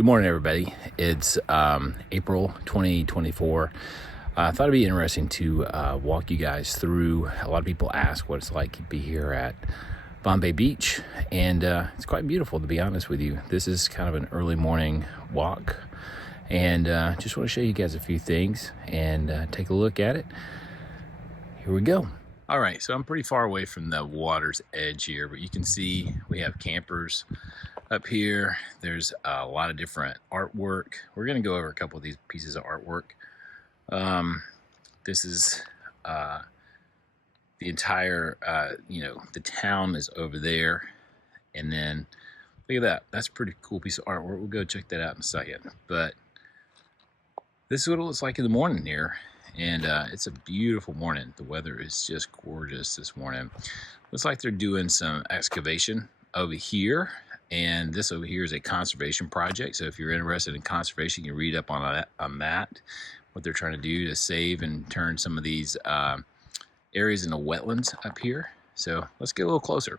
Good morning, everybody. It's April 2024. I thought it'd be interesting to walk you guys through. A lot of people ask what it's like to be here at Bombay Beach, and it's quite beautiful, to be honest with you. This is kind of an early morning walk, and just want to show you guys a few things and take a look at it. Here we go. All right, so I'm pretty far away from the water's edge here, but you can see we have campers up here. There's a lot of different artwork. We're going to go over a couple of these pieces of artwork. This is the entire, the town is over there. And then look at that. That's a pretty cool piece of artwork. We'll go check that out in a second. But this is what it looks like in the morning here. And it's a beautiful morning. The weather is just gorgeous this morning. Looks like they're doing some excavation over here. And this over here is a conservation project. So if you're interested in conservation, you can read up on that, what they're trying to do to save and turn some of these areas into wetlands up here. So let's get a little closer.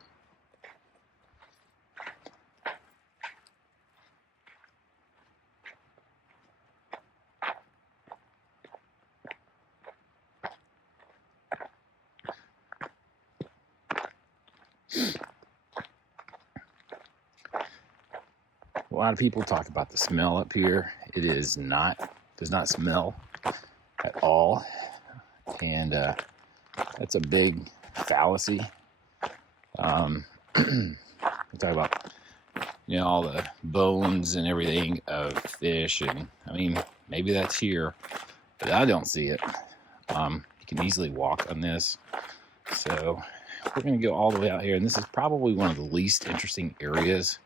A lot of people talk about the smell up here. It does not smell at all, and that's a big fallacy. We talk about all the bones and everything of fish, and I mean maybe that's here, but I don't see it. You can easily walk on this, so we're going to go all the way out here, and this is probably one of the least interesting areas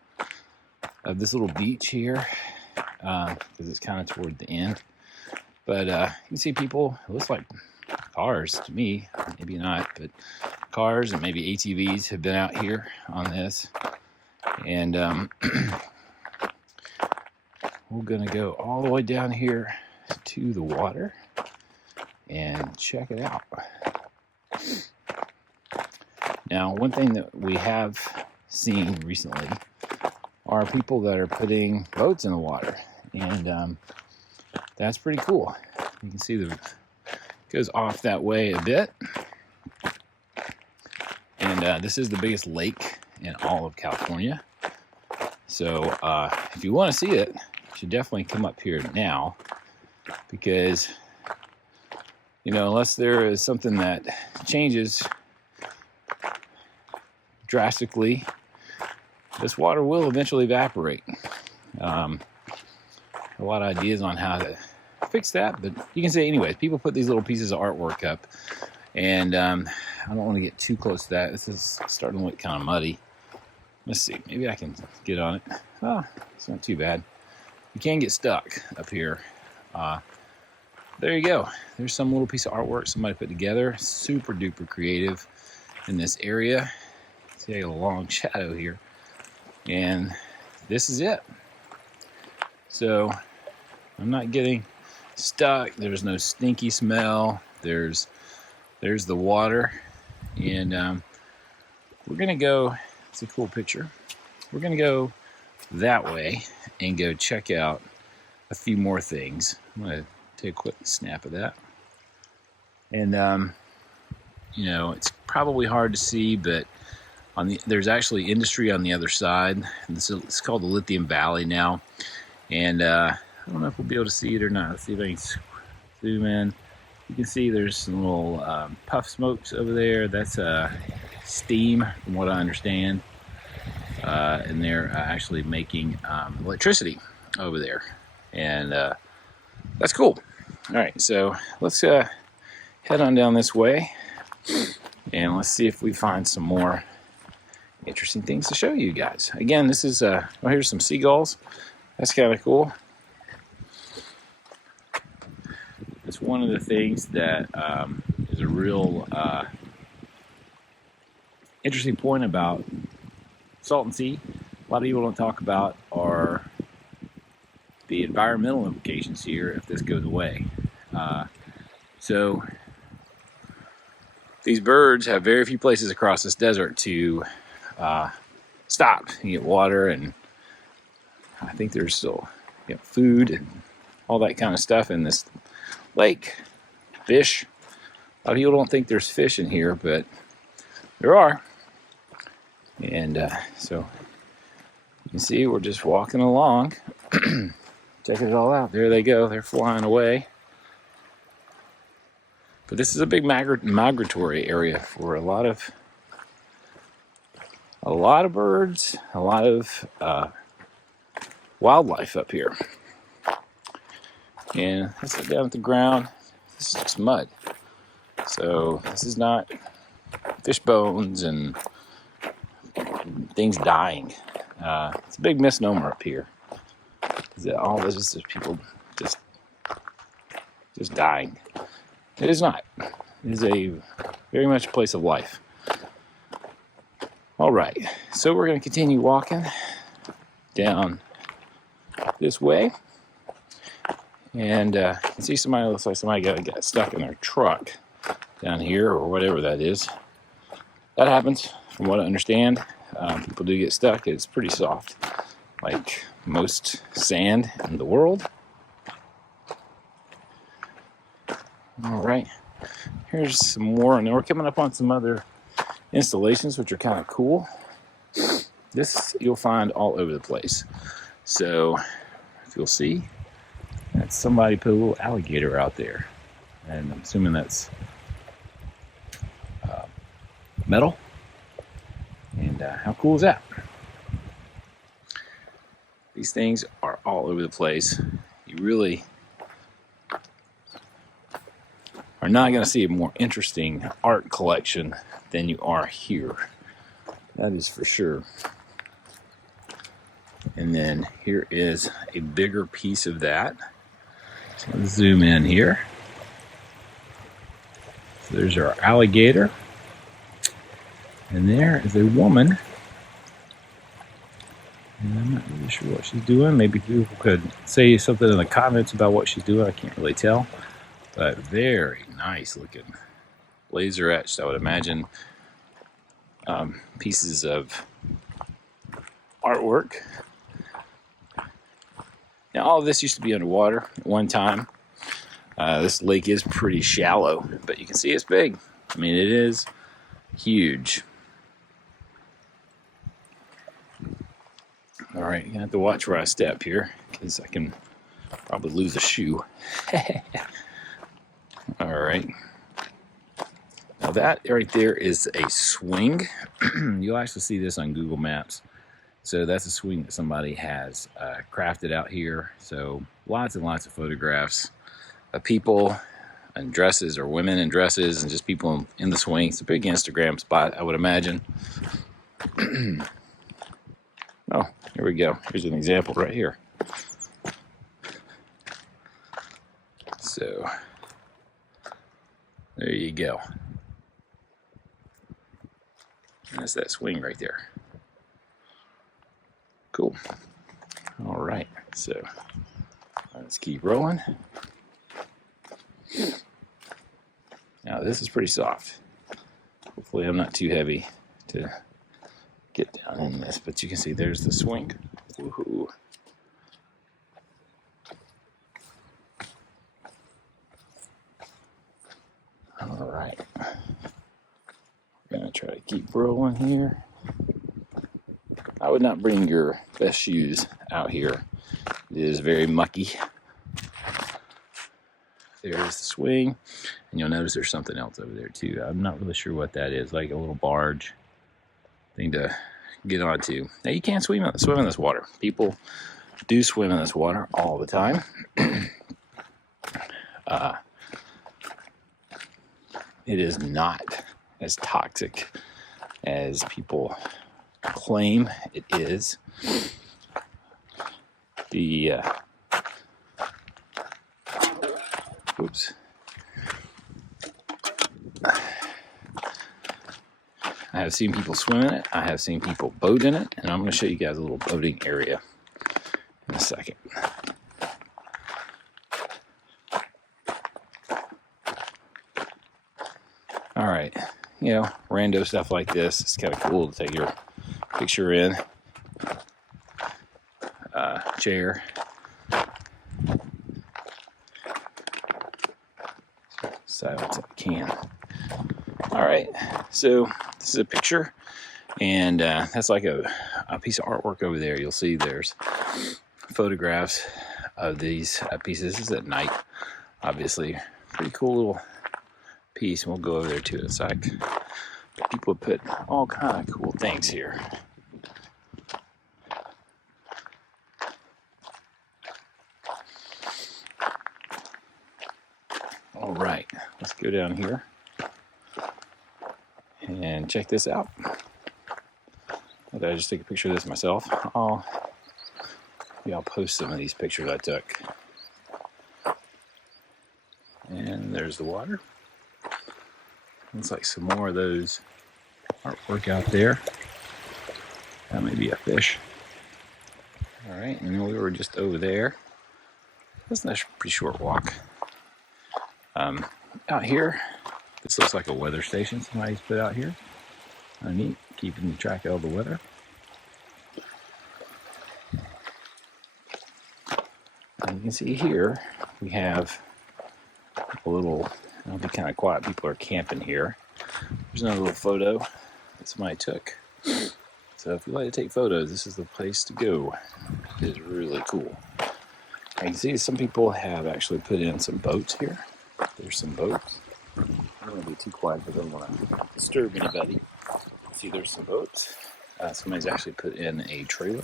of this little beach here, because it's kind of toward the end. But you can see people, it looks like cars to me, maybe not, but cars and maybe ATVs have been out here on this. And we're gonna go all the way down here to the water and check it out. Now, one thing that we have seen recently are people that are putting boats in the water, and that's pretty cool. You can see it goes off that way a bit, and this is the biggest lake in all of California. So if you want to see it, you should definitely come up here now, because unless there is something that changes drastically, this water will eventually evaporate. A lot of ideas on how to fix that, but you can see anyways, people put these little pieces of artwork up, and I don't want to get too close to that. This is starting to look kind of muddy. Let's see, maybe I can get on it. Oh, it's not too bad. You can get stuck up here. There you go. There's some little piece of artwork somebody put together. Super duper creative in this area. See, I got a long shadow here. And this is it. So I'm not getting stuck. There's no stinky smell. There's the water, and we're gonna go. It's a cool picture. We're gonna go that way and go check out a few more things. I'm gonna take a quick snap of that, and it's probably hard to see, but there's actually industry on the other side. It's called the Lithium Valley now, and I don't know if we'll be able to see it or not. Let's see if I can zoom in. You can see there's some little puff smokes over there. That's steam, from what I understand, and they're actually making electricity over there, and that's cool. All right, so let's head on down this way, and let's see if we find some more interesting things to show you guys. Again, this is here's some seagulls. That's kind of cool. It's one of the things that is a real interesting point about Salton Sea. A lot of people don't talk about are the environmental implications here if this goes away. So these birds have very few places across this desert to stop and get water, and I think there's still food and all that kind of stuff in this lake. Fish. A lot of people don't think there's fish in here, but there are. And so you can see we're just walking along, checking it all out. There they go. They're flying away. But this is a big migratory area for a lot of birds, a lot of wildlife up here. And let's look down at the ground. This is just mud. So this is not fish bones and things dying. It's a big misnomer up here. All this is just people just dying. It is not. It is a very much a place of life. All right, so we're going to continue walking down this way. And you can see somebody, looks like somebody got stuck in their truck down here, or whatever that is. That happens, from what I understand. People do get stuck. It's pretty soft, like most sand in the world. All right, here's some more, and then we're coming up on some other installations which are kind of cool. This you'll find all over the place. So if you'll see, that's somebody put a little alligator out there, and I'm assuming that's metal. And how cool is that? These things are all over the place. You really are not going to see a more interesting art collection than you are here. That is for sure. And then here is a bigger piece of that. So let's zoom in here. So there's our alligator. And there is a woman. And I'm not really sure what she's doing. Maybe people could say something in the comments about what she's doing. I can't really tell. But very nice looking. Laser etched, I would imagine. Pieces of artwork. Now, all of this used to be underwater at one time. This lake is pretty shallow, but you can see it's big. I mean, it is huge. All right, you're gonna have to watch where I step here, because I can probably lose a shoe. All right. Now that right there is a swing. You'll actually see this on Google Maps. So that's a swing that somebody has crafted out here. So lots and lots of photographs of people in dresses, or women in dresses, and just people in the swing. It's a big Instagram spot, I would imagine. Oh, here we go. Here's an example right here. So there you go. And that's that swing right there. Cool. All right, so let's keep rolling. Now this is pretty soft. Hopefully I'm not too heavy to get down in this, but you can see there's the swing. Woohoo. All right. We're gonna try to keep rolling here. I would not bring your best shoes out here. It is very mucky. There's the swing, and you'll notice there's something else over there too. I'm not really sure what that is, like a little barge thing to get onto. Now you can't swim in this water. People do swim in this water all the time. It is not as toxic as people claim it is. The oops. I have seen people swim in it. I have seen people boat in it, and I'm going to show you guys a little boating area in a second. All right, you know, rando stuff like this. It's kind of cool to take your picture in. Chair. silence I can. All right, so this is a picture, and that's like a piece of artwork over there. You'll see there's photographs of these pieces. This is at night, obviously. Pretty cool little piece, and we'll go over there too in a sec. People have put all kind of cool things here. All right, let's go down here and check this out. I thought I'd just take a picture of this myself. I'll post some of these pictures I took. And there's the water. Looks like some more of those artwork out there. That may be a fish. All right, and we were just over there. That's a pretty short walk. Out here, this looks like a weather station somebody's put out here. Neat, keeping track of all the weather. And you can see here, we have a little, it'll be kind of quiet, people are camping here. There's another little photo that somebody took. So if you like to take photos, this is the place to go. It is really cool. I can see some people have actually put in some boats here. There's some boats. I don't want to be too quiet because I don't want to disturb anybody. See, there's some boats. Somebody's actually put in a trailer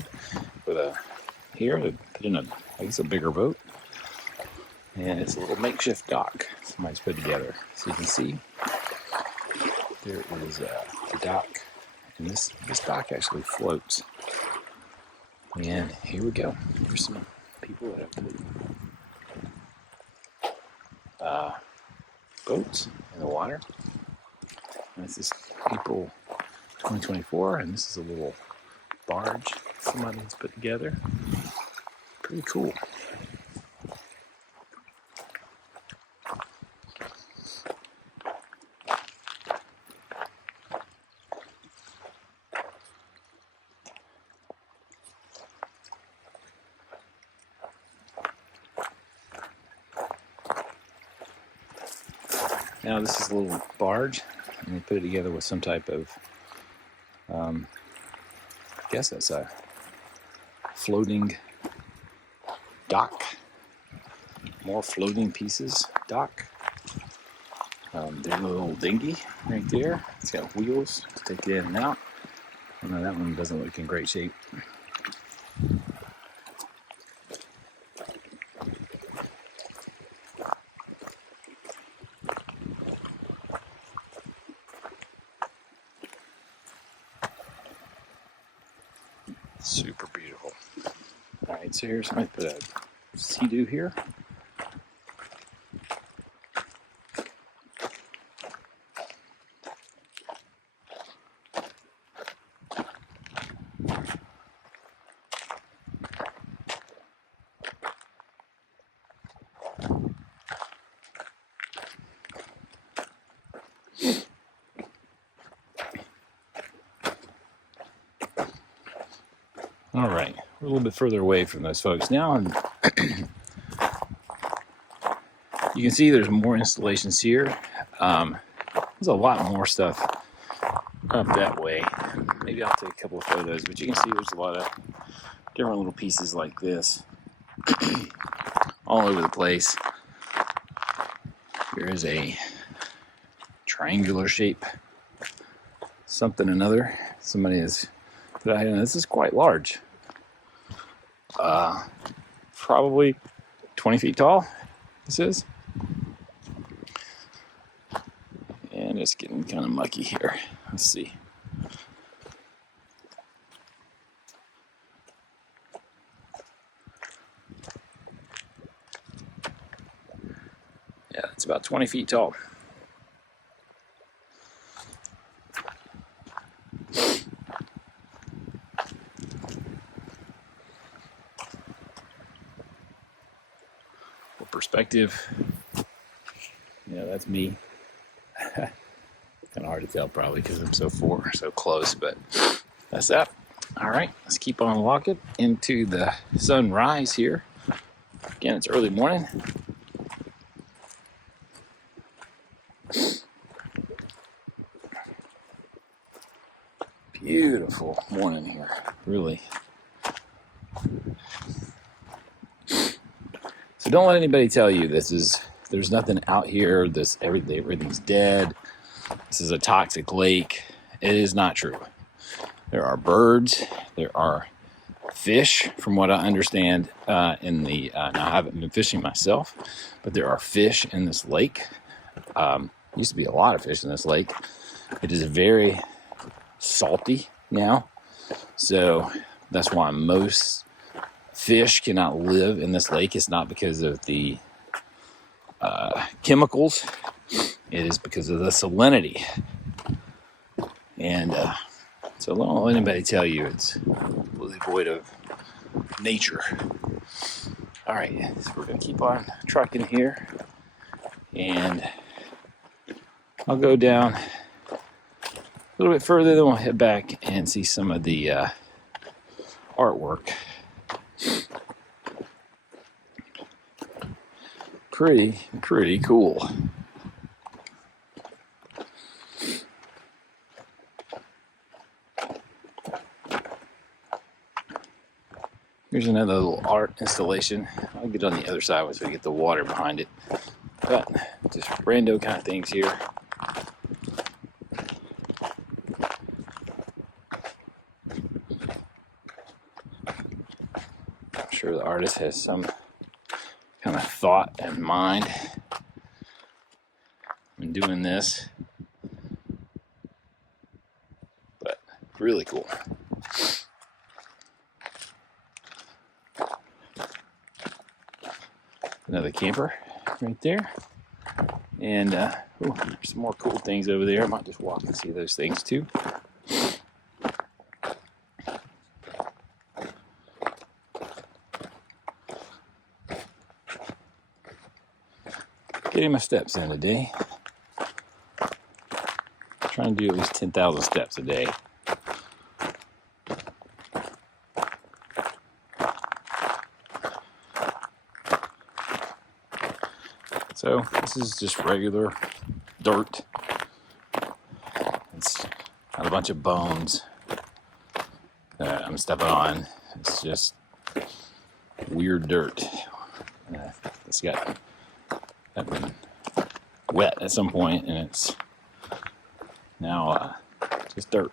with here to put in I guess a bigger boat. And it's a little makeshift dock somebody's put together. So you can see there is the dock. And this dock actually floats. And here we go. There's some people that have put boats in the water. And this is April 2024, and this is a little barge somebody's put together. Pretty cool. Now this is a little barge, and they put it together with some type of, I guess that's a floating dock. More floating pieces, dock. There's a little dinghy right there. It's got wheels to take it in and out. Oh no, that one doesn't look in great shape. Super beautiful. All right, so here's somebody put a sea-doo here. All right, we're a little bit further away from those folks now, and you can see there's more installations here. There's a lot more stuff up that way. Maybe I'll take a couple of photos, but you can see there's a lot of different little pieces like this all over the place. Here is a triangular shape, something or another. Somebody has put out here, and this is quite large. Probably 20 feet tall, this is. And it's getting kind of mucky here. Let's see. Yeah, it's about 20 feet tall. Perspective, yeah, that's me. Kind of hard to tell probably because I'm so close, but that's that. All right, let's keep on walking into the sunrise here. Again, it's early morning. Beautiful morning here, really. So don't let anybody tell you there's nothing out here, everything's dead, this is a toxic lake. It is not true. There are birds, there are fish, from what I understand, now I haven't been fishing myself, but there are fish in this lake. Used to be a lot of fish in this lake. It is very salty now, so that's why most fish cannot live in this lake. It's not because of the chemicals, it is because of the salinity. And so don't let anybody tell you it's completely void of nature. All right, so we're gonna keep on trucking here, and I'll go down a little bit further, then we'll head back and see some of the artwork. Pretty cool. Here's another little art installation. I'll get on the other side once we get the water behind it. But just rando kind of things here. I'm sure the artist has some kind of thought in mind when doing this. But really cool. Another camper right there. And there's some more cool things over there. I might just walk and see those things too. Getting my steps in a day. Trying to do at least 10,000 steps a day. So this is just regular dirt. It's not a bunch of bones that I'm stepping on. It's just weird dirt. It's got been wet at some point, and it's now just dirt.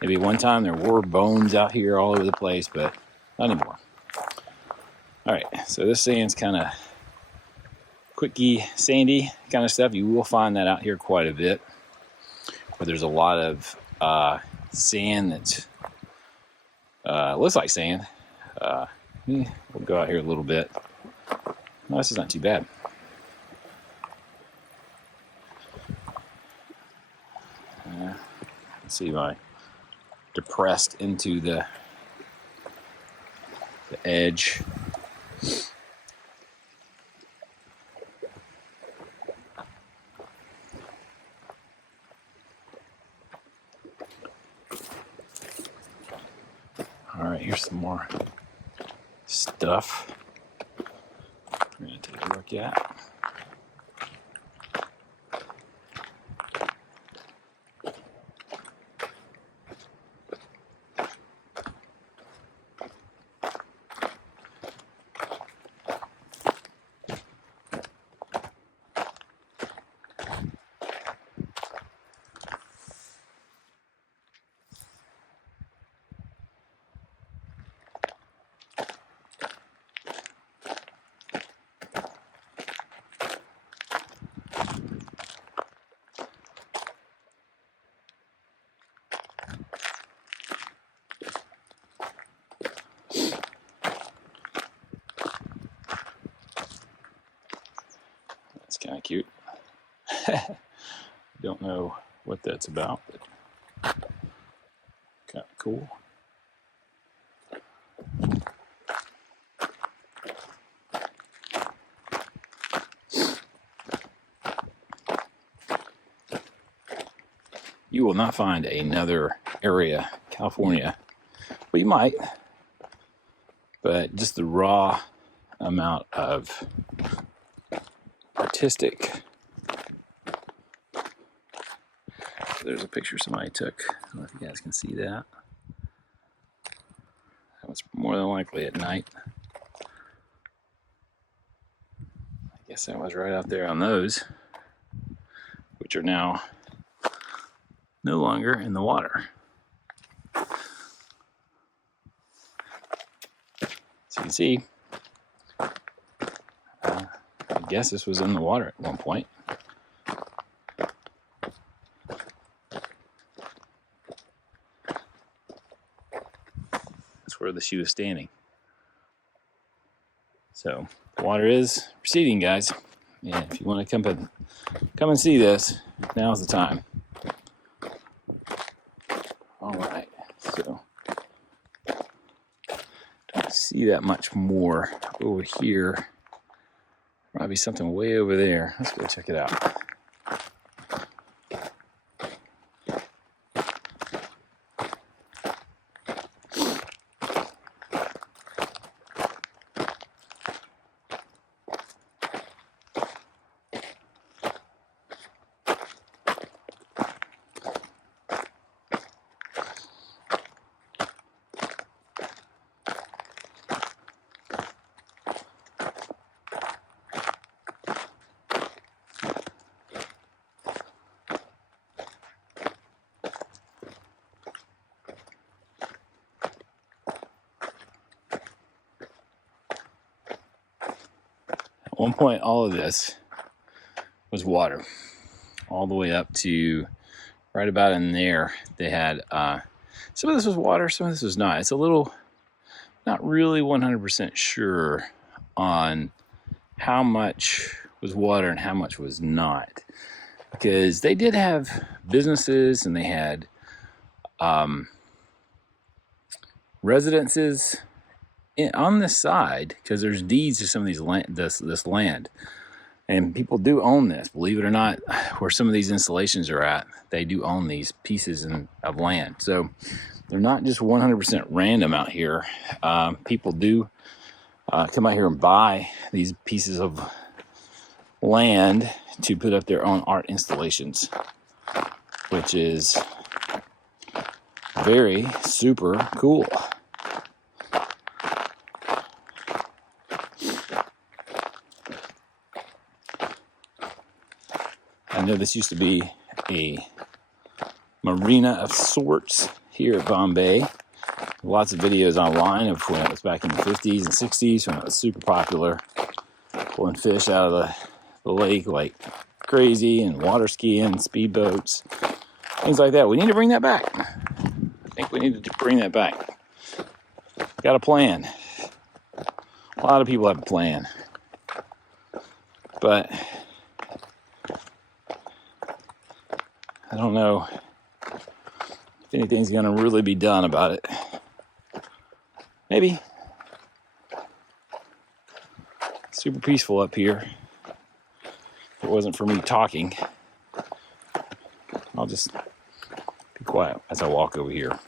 Maybe one time there were bones out here all over the place, but not anymore. All right, so this sand's kind of quickie, sandy kind of stuff. You will find that out here quite a bit, but there's a lot of sand that looks like sand. We'll go out here a little bit. No, this is not too bad. Let's see if I depressed into the edge. All right, here's some more stuff we're going to take a look at. Kind of cute. Don't know what that's about, but kind of cool. You will not find another area, California. Well, you might, but just the raw amount of artistic There's a picture somebody took. I don't know if you guys can see that. That was more than likely at night. I guess that was right out there on those, which are now no longer in the water. So you can see, I guess this was in the water at one point. That's where the shoe is standing. So the water is receding, guys. And if you want to come and see this, now's the time. All right, so don't see that much more over here. Might be something way over there. Let's go check it out. At one point, all of this was water, all the way up to right about in there. They had some of this was water, some of this was not. It's a little, not really 100% sure on how much was water and how much was not, because they did have businesses and they had residences on this side, because there's deeds to some of these this land, and people do own this. Believe it or not, where some of these installations are at, they do own these pieces of land. So they're not just 100% random out here. People do come out here and buy these pieces of land to put up their own art installations, which is very super cool. I know this used to be a marina of sorts here at Bombay. Lots of videos online of when it was back in the 50s and 60s, when it was super popular, pulling fish out of the lake like crazy, and water skiing, speedboats, things like that. We need to bring that back. I think we need to bring that back. Got a plan. A lot of people have a plan. But I don't know if anything's going to really be done about it. Maybe. Super peaceful up here. If it wasn't for me talking, I'll just be quiet as I walk over here.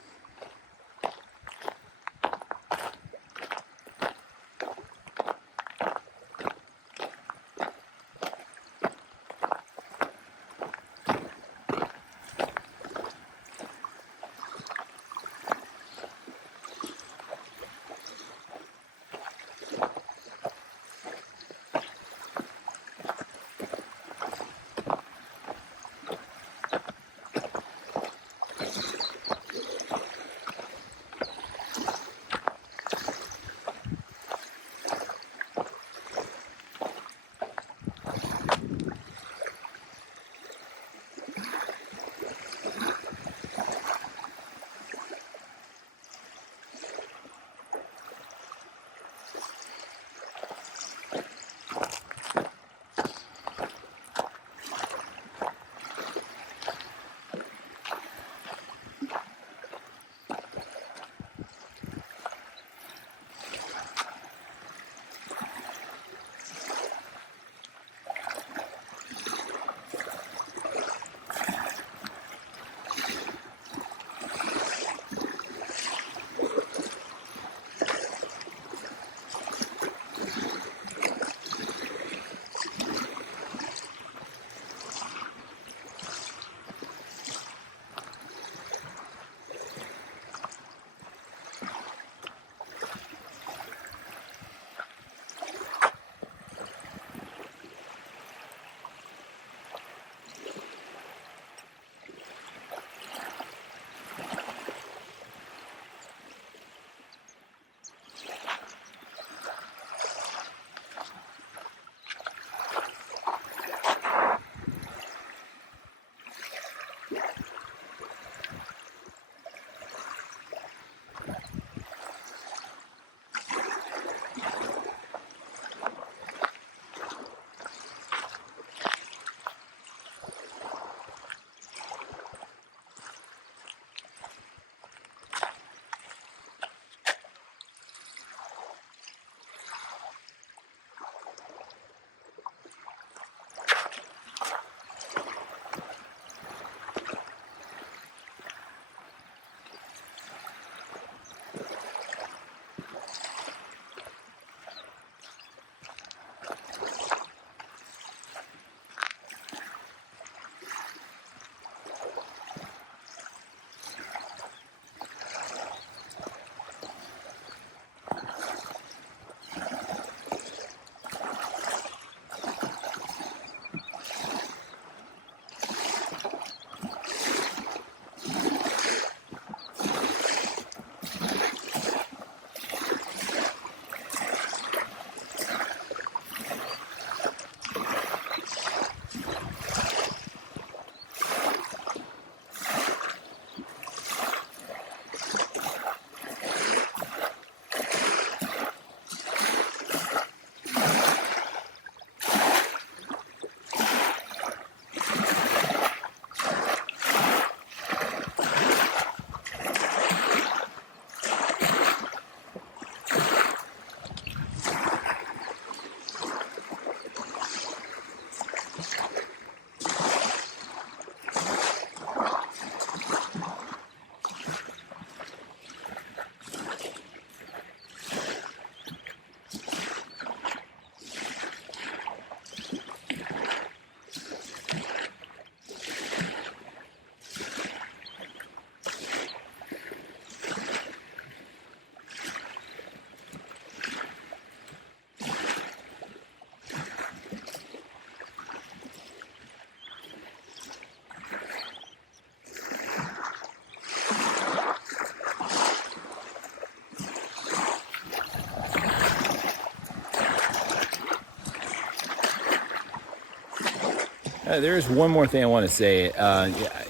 There's one more thing I want to say.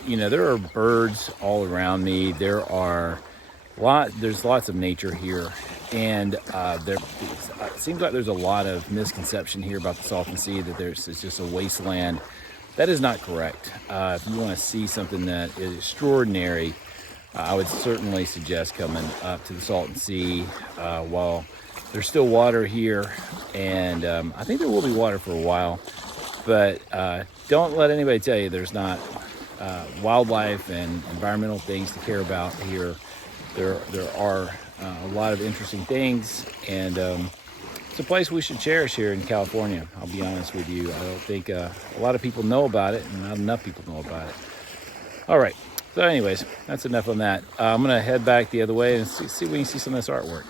You know, there are birds all around me. There's lots of nature here, and it seems like there's a lot of misconception here about the Salton Sea, that it's just a wasteland. That is not correct. If you want to see something that is extraordinary, I would certainly suggest coming up to the Salton Sea while there's still water here, and I think there will be water for a while. But don't let anybody tell you there's not wildlife and environmental things to care about here. There are a lot of interesting things, and it's a place we should cherish here in California. I'll be honest with you. I don't think a lot of people know about it, and not enough people know about it. All right. So anyways, that's enough on that. I'm going to head back the other way and see if we can see some of this artwork.